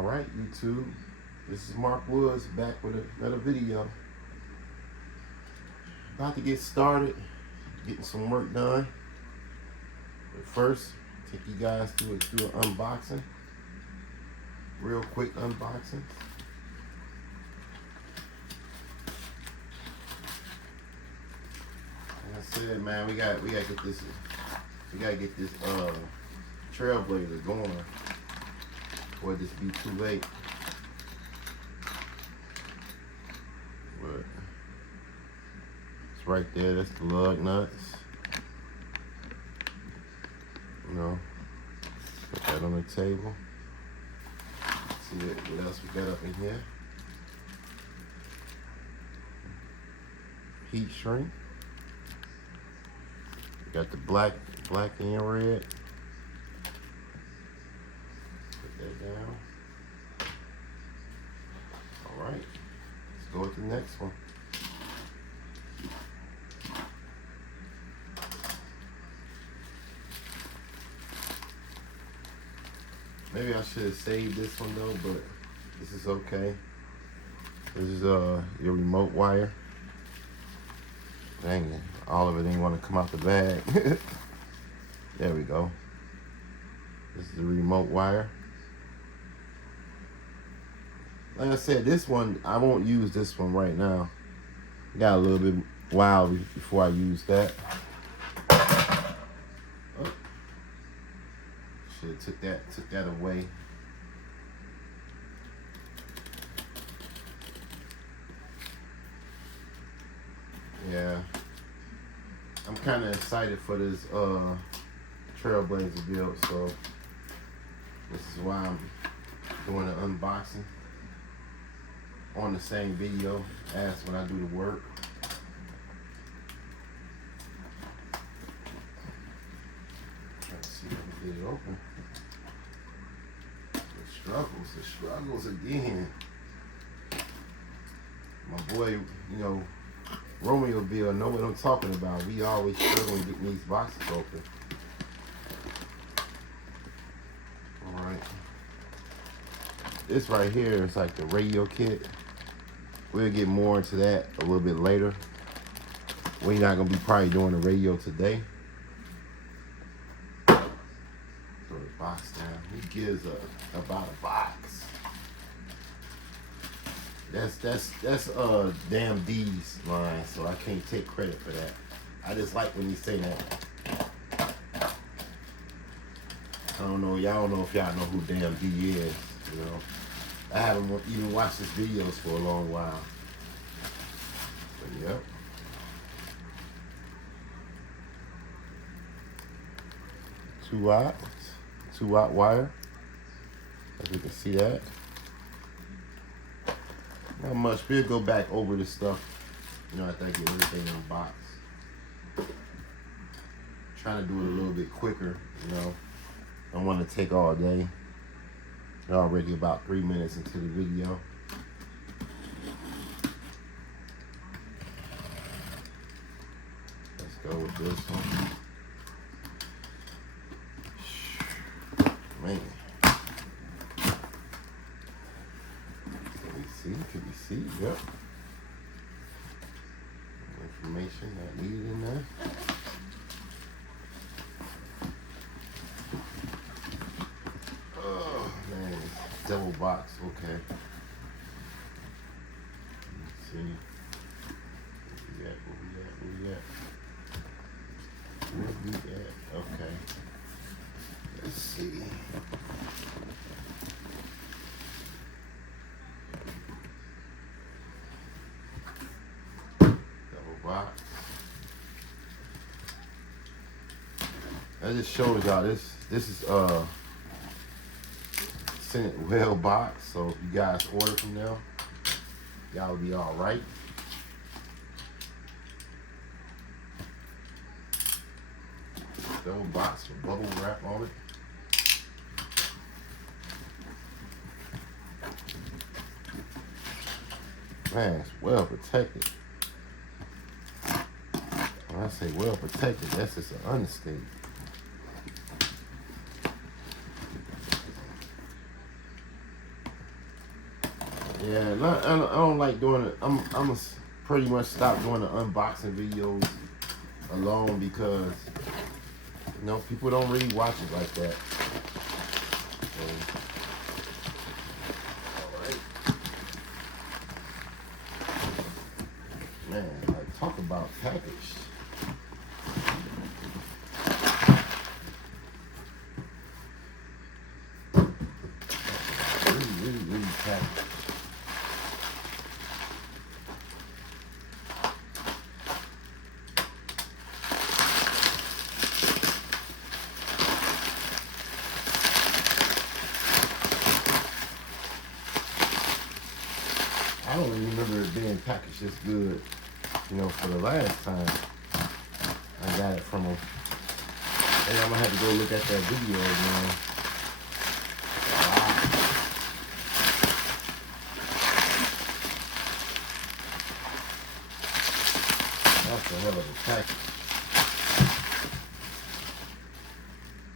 All right, YouTube. This is Mark Woods back with another video. About to get started, getting some work done. But first, take you guys through an unboxing. Real quick unboxing. Like I said, man, we gotta get this Trailblazer going before this be too late. But it's right there. That's the lug nuts. You know, put that on the table. See what else we got up in here. Heat shrink. We got the black and red. Put that down. All right, let's go with the next one. Maybe I should have saved this one though, but this is okay. This is your remote wire. Dang it, all of it didn't want to come out the bag. There we go. This is the remote wire. Like I said, this one, I won't use this one right now. Got a little bit while before I use that. Should have took that away. Yeah, I'm kind of excited for this Trailblazer build, so this is why I'm doing an unboxing on the same video as when I do the work. Trying to see if I can get it open. The struggles again. My boy, you know, Romeoville know what I'm talking about. We always struggling getting these boxes open. All right. This right here is like the radio kit. We'll get more into that a little bit later. We're not gonna be probably doing the radio today. Throw the box down. He gives about a box. That's Damn D's line, so I can't take credit for that. I just like when you say that. I don't know, y'all don't know if y'all know who Damn D is, you know. I haven't even watched his videos for a long while. But yep. Two watt wire. As you can see that. Not much. We'll go back over this stuff, you know, after I get everything in the box. Trying to do it a little bit quicker, you know. Don't want to take all day. We're already about 3 minutes into the video. Let's go with this one. Man. Can we see? Yep. Information that needed in there. Oh man, double box. Okay. Let's see. Where we at? Okay. Let's see. Box. That just shows y'all this is Senate well box, so if you guys order from them, y'all will be all right. Double box with bubble wrap on it. Man, it's well protected. When I say well protected, that's just an understatement. Yeah, I don't like doing it. I'm pretty much stop doing the unboxing videos alone because people don't really watch it like that. So, all right, man. Like talk about packaged. Really packaged. I don't even remember it being packaged this good, for the last time I got it from them. And I'm gonna have to go look at that video again. Wow. That's a hell of a package.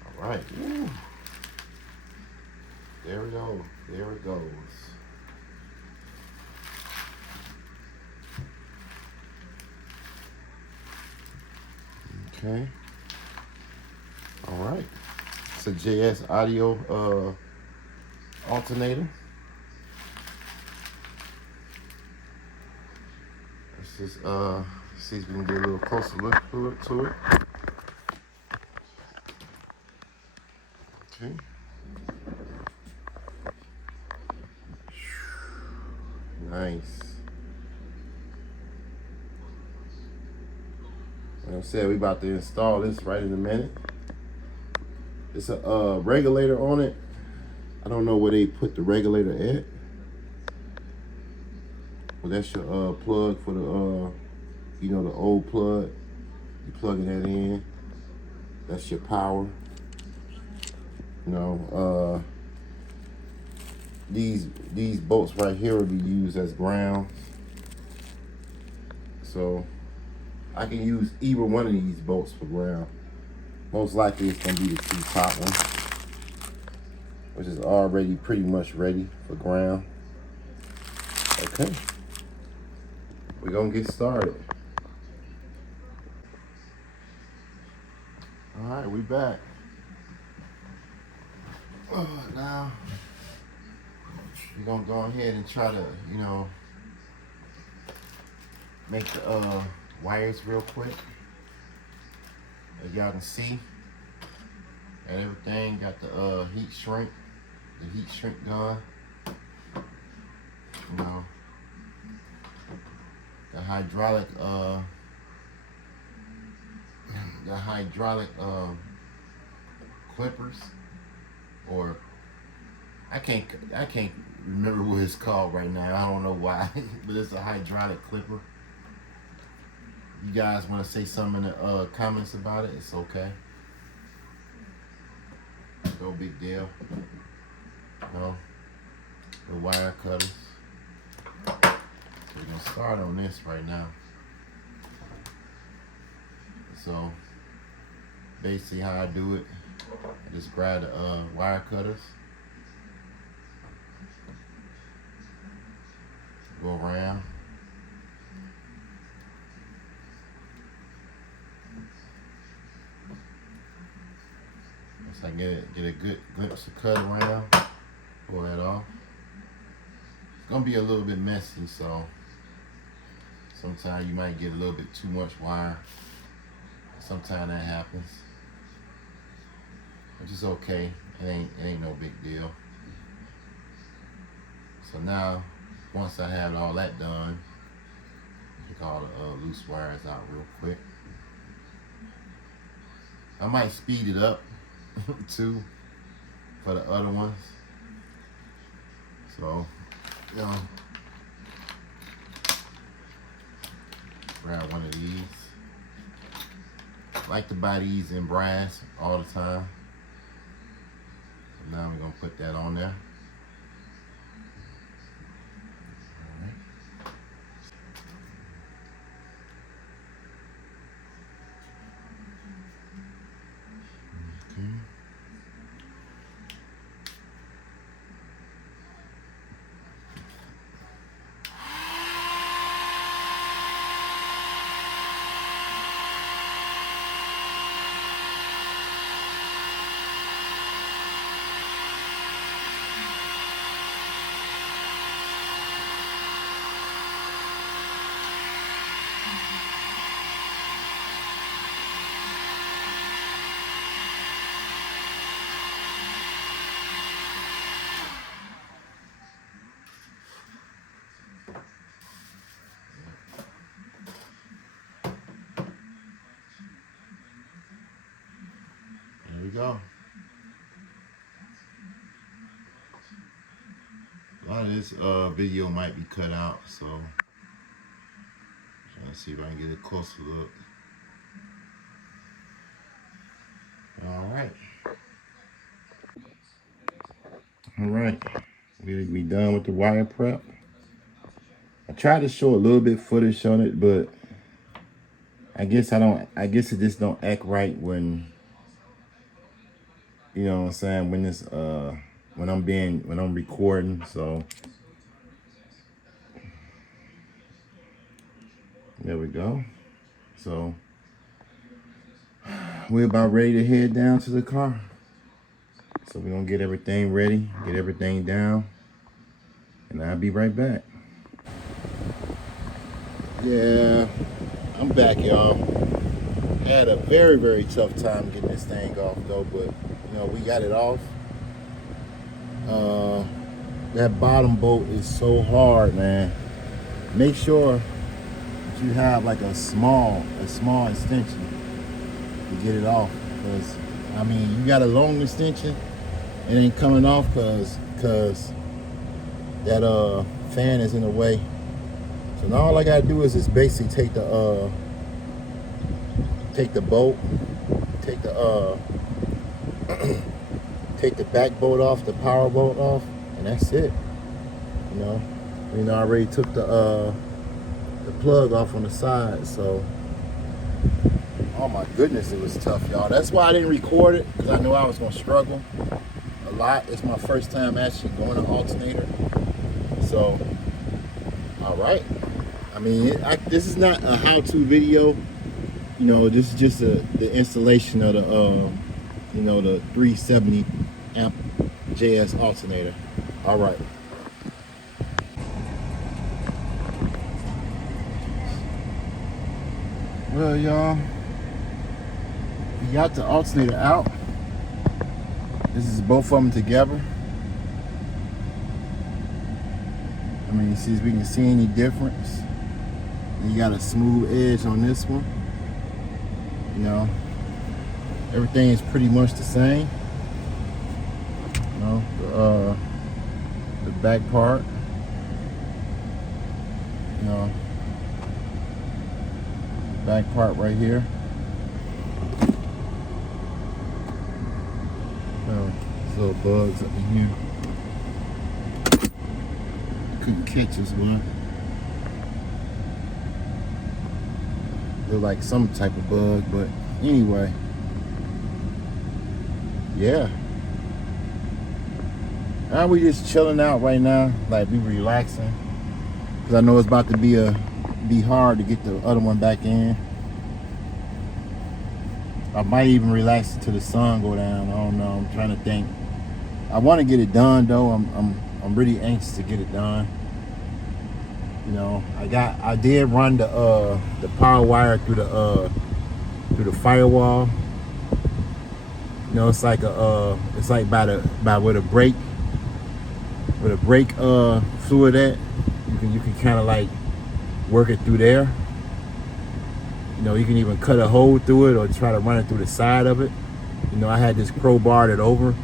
All right. Woo. There we go. There it goes. Okay. All right. It's a JS audio alternator. Let's just see if we can get a little closer look to it. Okay. Nice. Like I said, we about to install this right in a minute. It's a regulator on it. I don't know where they put the regulator at. But that's your plug for the the old plug. You plugging that in. That's your power. These bolts right here will be used as ground. So I can use either one of these bolts for ground. Most likely it's gonna be the two top ones, which is already pretty much ready for ground. Okay, we're gonna get started. All right, we back. Now we're gonna go ahead and try to, make the wires real quick. As y'all can see, and everything got the heat shrink gun. The hydraulic clippers, or I can't remember what it's called right now. I don't know why, but it's a hydraulic clipper. You guys want to say something in the comments about it? It's okay. No big deal. The wire cutters. We're gonna start on this right now. So basically how I do it, I just grab the wire cutters, go around, once I get a good glimpse of cut around, pull that off. It's gonna be a little bit messy, so sometimes you might get a little bit too much wire. Sometimes that happens, which is okay. It ain't no big deal. So now, once I have all that done, take all the loose wires out real quick. I might speed it up too for the other ones. So, grab one of these. I like to buy these in brass all the time. So now we're gonna put that on there. This video might be cut out, so trying to see if I can get a closer look. All right, we done with the wire prep. I tried to show a little bit footage on it, but I guess it just don't act right when, you know what I'm saying, when this when I'm recording. So there we go. So we're about ready to head down to the car. So we're gonna get everything ready, get everything down, and I'll be right back. Yeah, I'm back, y'all. I had a very, very tough time getting this thing off though, but you know, we got it off. That bottom bolt is so hard, man. Make sure that you have like a small extension to get it off, because I mean, you got a long extension, it ain't coming off because that fan is in the way. So now all I gotta do is just basically take the bolt, take the back bolt off, the power bolt off, and that's it. You know, I already took the plug off on the side. So, oh my goodness, it was tough, y'all. That's why I didn't record it, because I knew I was gonna struggle a lot. It's my first time actually going to alternator. So, all right. I mean, this is not a how-to video. You know, this is just the installation of the, you know, the 370 amp JS alternator. All right. Well, y'all, we got the alternator out. This is both of them together. I mean, you see if we can see any difference. You got a smooth edge on this one. You know, everything is pretty much the same. You know, the back part. You know, the back part right here. There's little bugs up in here. Couldn't catch this one. Look like some type of bug, but anyway, yeah. Now we just chilling out right now, like we relaxing, because I know it's about to be hard to get the other one back in. I might even relax until the sun go down. I don't know. I'm trying to think. I want to get it done though. I'm really anxious to get it done. You know, I did run the power wire through the firewall. You know, it's like by where the brake fluid at. You can kind of like work it through there. You know, you can even cut a hole through it or try to run it through the side of it. You know, I had this crowbarred it over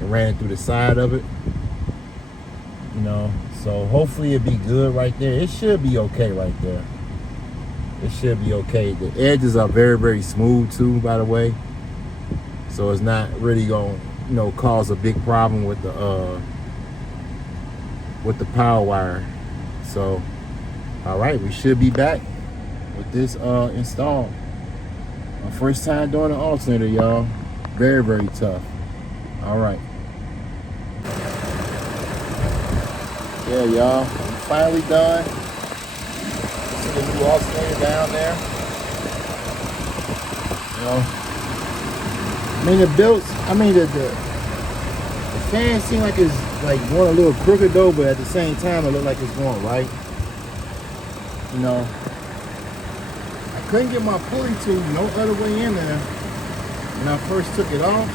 and ran it through the side of it. You know, so hopefully it'll be good right there. It should be okay right there. It should be okay. The edges are very, very smooth too, by the way. So it's not really gonna, you know, cause a big problem with the power wire. So, all right, we should be back with this installed. My first time doing an alternator, y'all. Very, very tough. All right. Yeah, y'all, we finally done. See the new alternator down there. You know, I mean the fan seems like it's like going a little crooked though, but at the same time it looks like it's going right. You know, I couldn't get my pulley tube no other way in there when I first took it off,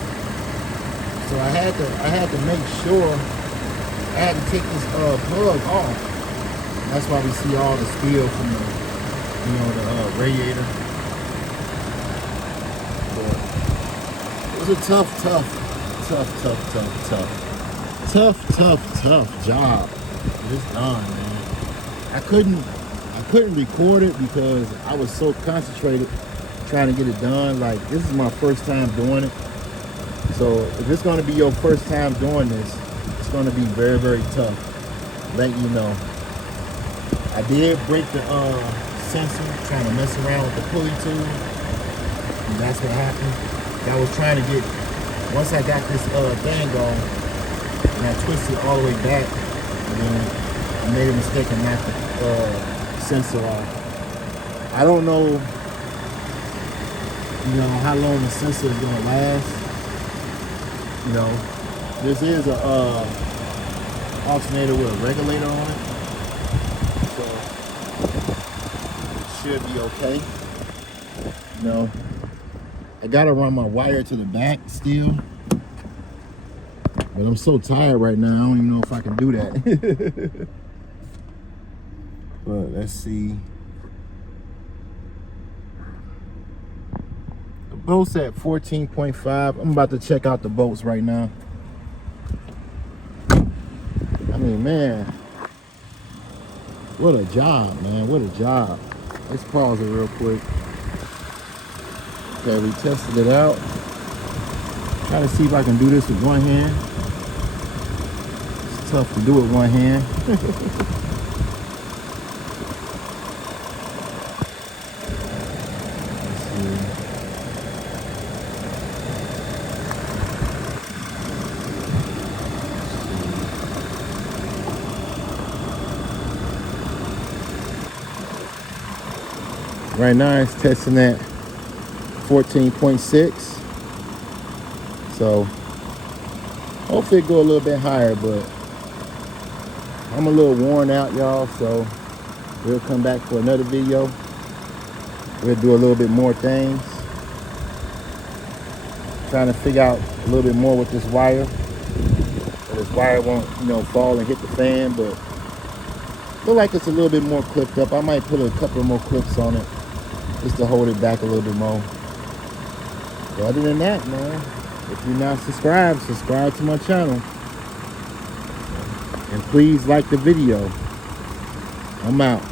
so I had to make sure. I had to take this plug off. That's why we see all the spill from the, you know, the radiator. But it was a tough. Tough job. It's done, man. I couldn't record it because I was so concentrated trying to get it done. Like, this is my first time doing it. So if it's gonna be your first time doing this, it's gonna be very, very tough. Letting you know. I did break the sensor trying to mess around with the pulley tube. And that's what happened. I was trying to get, once I got this thing going, and I twisted all the way back, and then I made a mistake and knocked the sensor off. I don't know, how long the sensor is gonna last. This is a alternator with a regulator on it, so it should be okay. I gotta run my wire to the back still, but I'm so tired right now, I don't even know if I can do that. But let's see. The bolt's at 14.5. I'm about to check out the bolts right now. I mean, man, what a job, man. What a job. Let's pause it real quick. Okay, we tested it out. Try to see if I can do this with one hand. It's tough to do with one hand. Right now it's testing at 14.6. So hopefully it go a little bit higher, but I'm a little worn out, y'all, so we'll come back for another video. We'll do a little bit more things. Trying to figure out a little bit more with this wire. So this wire won't, fall and hit the fan, but look like it's a little bit more clipped up. I might put a couple more clips on it just to hold it back a little bit more. But other than that, man, if you're not subscribed, subscribe to my channel. And please like the video. I'm out.